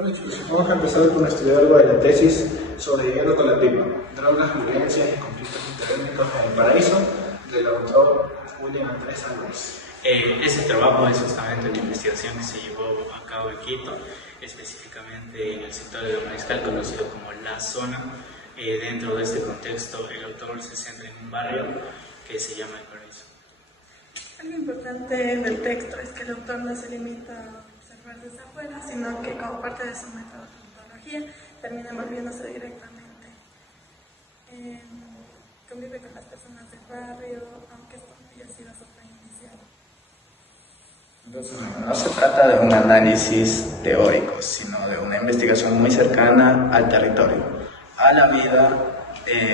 Hola chicos, vamos a empezar con estudiar algo de la tesis Sobreviviendo con la pipa, drogas, violencias y conflictos interétnicos en el paraíso, del autor William Andrés Álvarez. Ese trabajo es justamente una investigación que se llevó a cabo en Quito, específicamente en el sector de la Mariscal, conocido como La Zona. Dentro de este contexto, el autor se centra en un barrio que se llama El Paraíso. Algo importante del texto es que el autor no se limita a observar desde afuera, sino que como parte de su metodología termina envolviéndose directamente. Convive con las personas del barrio, aunque esto no haya sido su plan inicial. Entonces, no se trata de un análisis teórico, sino de una investigación muy cercana al territorio, a la vida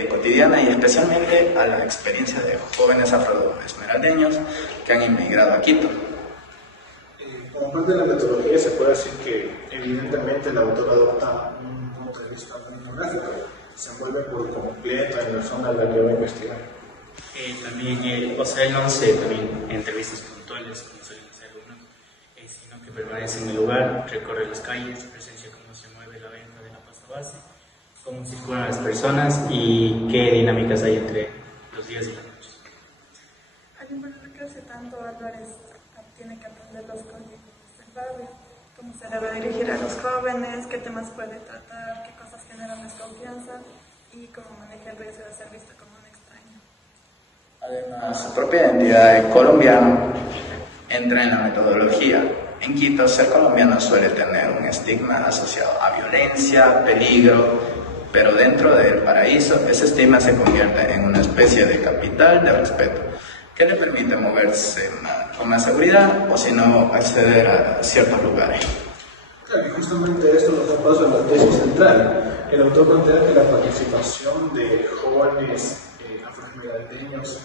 cotidiana y especialmente a la experiencia de jóvenes afroesmeraldeños que han inmigrado a Quito. Como parte de la metodología se puede decir que evidentemente el autor adopta un punto de vista muy etnográfico, se envuelve por completo en la zona en la que va a investigar. También él no hace también entrevistas puntuales como suelen hacer unos, sino que permanece en el lugar, recorre las calles, presencia cómo se mueve la venta de la pasta base, cómo circulan las personas y qué dinámicas hay entre los días y las noches. Al involucrarse tanto, Álvarez tiene que aprender los códigos del barrio, cómo se debe dirigir a los jóvenes, qué temas puede tratar, qué cosas generan desconfianza y cómo maneja el riesgo de ser visto como un extraño. Además, su propia identidad de colombiano entra en la metodología. En Quito, ser colombiano suele tener un estigma asociado a violencia, peligro, pero dentro del paraíso, ese estigma se convierte en una especie de capital de respeto, que le permite moverse con más seguridad o si no, acceder a ciertos lugares. Claro, y justamente esto nos da paso a la tesis central. El autor plantea que la participación de jóvenes afroesmeraldeños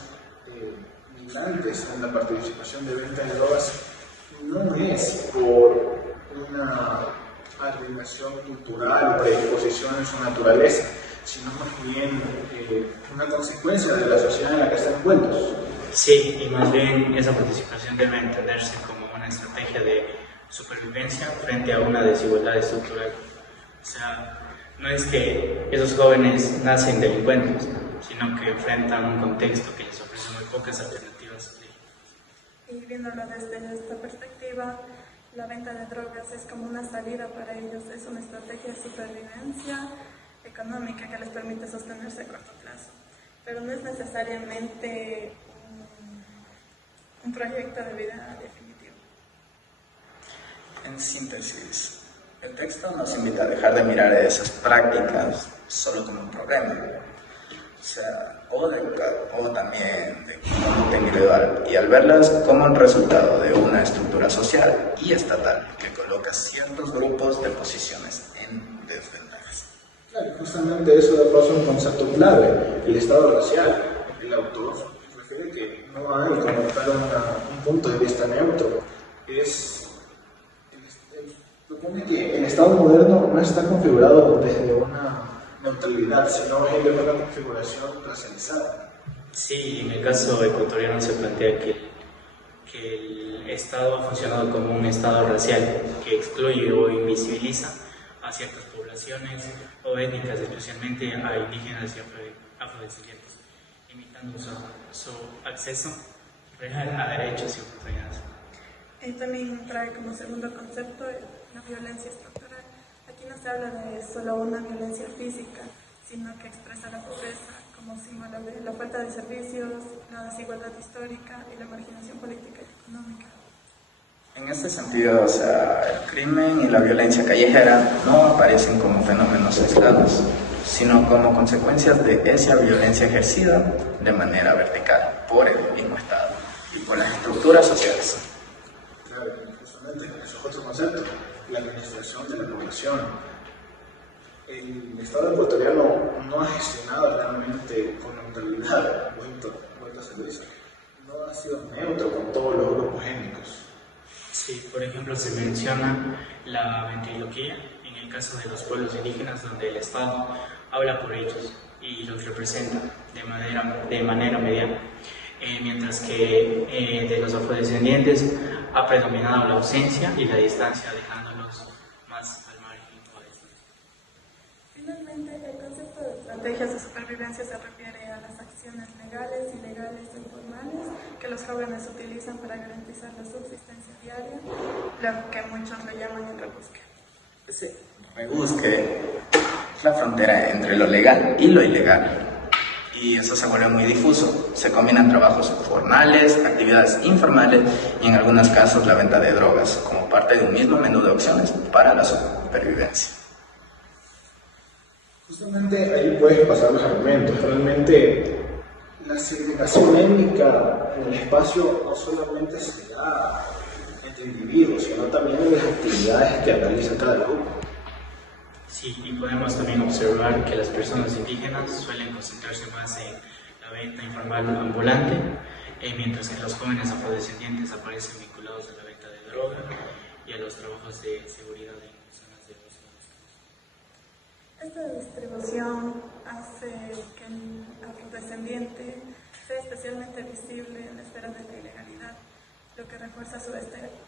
migrantes en la participación de venta de drogas no es por una alienación cultural o predisposición en su naturaleza, sino más bien una consecuencia de la sociedad en la que están envueltos. Sí, y más bien esa participación debe entenderse como una estrategia de supervivencia frente a una desigualdad estructural. O sea, no es que esos jóvenes nacen delincuentes, sino que enfrentan un contexto que les ofrece muy pocas alternativas. Y viéndolo desde esta perspectiva, la venta de drogas es como una salida para ellos, es una estrategia de supervivencia económica que les permite sostenerse a corto plazo, pero no es necesariamente un proyecto de vida definitivo. En síntesis, el texto nos invita a dejar de mirar esas prácticas solo como un problema, o también de conducta individual, y al verlas como el resultado de una estructura social y estatal que coloca ciertos grupos de posiciones en desventajas. Claro, justamente eso da paso a un concepto clave, el estado racial. El autor refiere que no hay como tal un punto de vista neutro. Propone que el Estado moderno no está configurado desde una neutralidad, sino desde una configuración racializada. Sí, en el caso ecuatoriano se plantea que el Estado ha funcionado como un Estado racial que excluye o invisibiliza a ciertas poblaciones o étnicas, especialmente a indígenas y afrodescendientes, limitando su acceso real a derechos y oportunidades. También trae como segundo concepto la violencia estructural. Aquí no se habla de solo una violencia física, sino que expresa la pobreza como símbolo de la falta de servicios, la desigualdad histórica y la marginación política y económica. En este sentido, el crimen y la violencia callejera no aparecen como fenómenos aislados, sino como consecuencias de esa violencia ejercida de manera vertical por el mismo Estado y por las estructuras sociales. Claro, justamente, eso es otro concepto, la administración de la población. El Estado ecuatoriano no ha gestionado realmente con neutralidad, vuelto a servicio. No ha sido neutro con todos los grupos étnicos. Sí, por ejemplo, se menciona la ventriloquía en el caso de los pueblos indígenas, donde el Estado habla por ellos y los representa de manera mediana, mientras que de los afrodescendientes ha predominado la ausencia y la distancia, dejándolos más al margen. estrategias de supervivencia se refiere a las acciones legales, ilegales e informales que los jóvenes utilizan para garantizar la subsistencia diaria, lo que muchos le llaman el rebusque. Ese rebusque es la frontera entre lo legal y lo ilegal. Y eso se vuelve muy difuso. Se combinan trabajos formales, actividades informales y en algunos casos la venta de drogas como parte de un mismo menú de opciones para la supervivencia. Justamente ahí puedes pasar los argumentos. Realmente la segregación étnica en el espacio no solamente se da entre individuos, sino también en las actividades que realiza cada grupo. Sí, y podemos también observar que las personas indígenas suelen concentrarse más en la venta informal ambulante, mientras que los jóvenes afrodescendientes aparecen vinculados a la venta de droga y a los trabajos de seguridad en zonas de ocio. Esta distribución hace que el afrodescendiente sea especialmente visible en la esfera de la ilegalidad, lo que refuerza su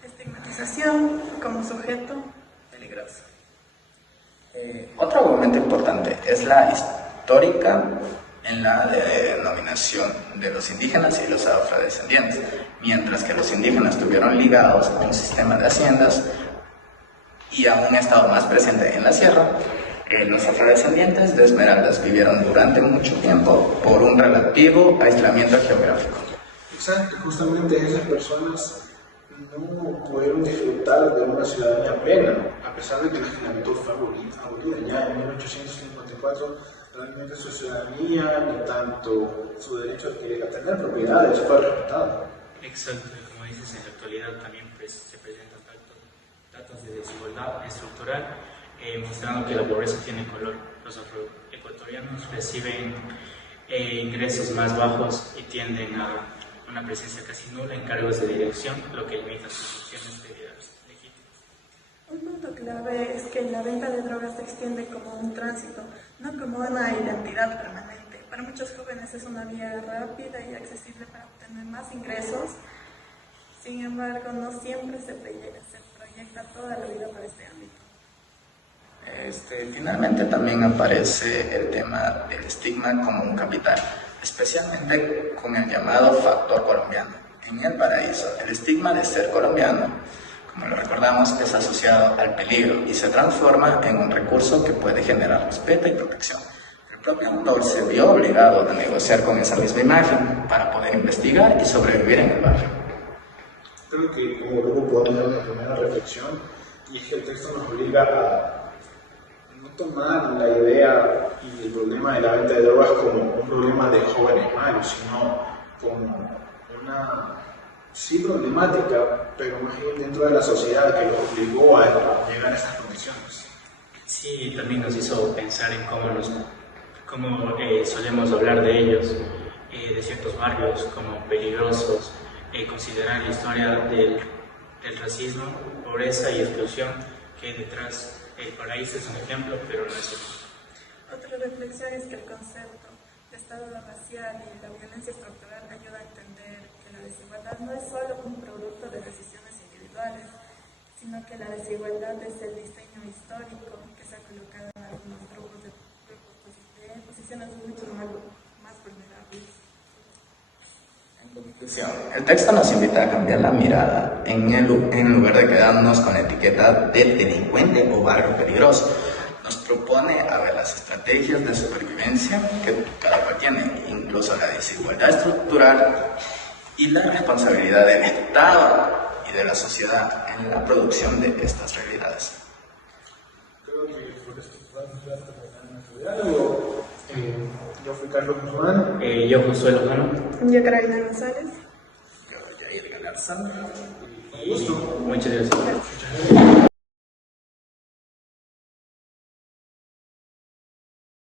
estigmatización como sujeto peligroso. Otro argumento importante es la histórica en la denominación de los indígenas y los afrodescendientes. Mientras que los indígenas estuvieron ligados a un sistema de haciendas y a un estado más presente en la sierra, los afrodescendientes de Esmeraldas vivieron durante mucho tiempo por un relativo aislamiento geográfico. Exacto, justamente esas personas no pudieron disfrutar de una ciudadanía plena, a pesar de que la esclavitud fue abolida ya en 1854. Realmente su ciudadanía, ni tanto su derecho a tener propiedades, fue respetado. Exacto, y como dices, en la actualidad también se presentan datos de desigualdad estructural, mostrando que la pobreza tiene color. Los afroecuatorianos reciben ingresos más bajos y tienden a una presencia casi nula en cargos de dirección, lo que limita sus opciones de vida legítimas. Un punto clave es que la venta de drogas se extiende como un tránsito, no como una identidad permanente. Para muchos jóvenes es una vía rápida y accesible para obtener más ingresos. Sin embargo, no siempre se proyecta toda la vida para este ámbito. Finalmente también aparece el tema del estigma como un capital, especialmente con el llamado factor colombiano. En el paraíso, el estigma de ser colombiano, como lo recordamos, es asociado al peligro y se transforma en un recurso que puede generar respeto y protección. El propio autor se vio obligado a negociar con esa misma imagen para poder investigar y sobrevivir en el barrio. Creo que como grupo podemos dar una primera reflexión, y es que el texto nos obliga a no tomar la idea y el problema de la venta de drogas como un problema de jóvenes malos, sino como una problemática, pero más bien dentro de la sociedad que los obligó a llegar a esas condiciones. Sí, también nos hizo pensar en cómo solemos hablar de ellos, de ciertos barrios como peligrosos, considerar la historia del racismo, pobreza y exclusión que hay detrás. El paraíso es un ejemplo, pero no es el único. Otra reflexión es que el concepto de estado racial y la violencia estructural ayuda a entender que la desigualdad no es solo un producto de decisiones individuales, sino que la desigualdad es el diseño histórico que se ha colocado en algunos grupos de posiciones mucho más vulnerables. En conclusión, el texto nos invita a cambiar la mirada en lugar de quedarnos con la etiqueta de delincuente o barrio peligroso. Nos propone a ver las estrategias de supervivencia que cada cual tiene, incluso la desigualdad estructural y la responsabilidad del Estado y de la sociedad en la producción de estas realidades. Creo que por esto podemos ya terminar nuestro diálogo. Yo fui Carlos Guzmán. Yo, Josué Lozano. Yo, Carolina González. Yo, Jair Galarza. Y muchas gracias.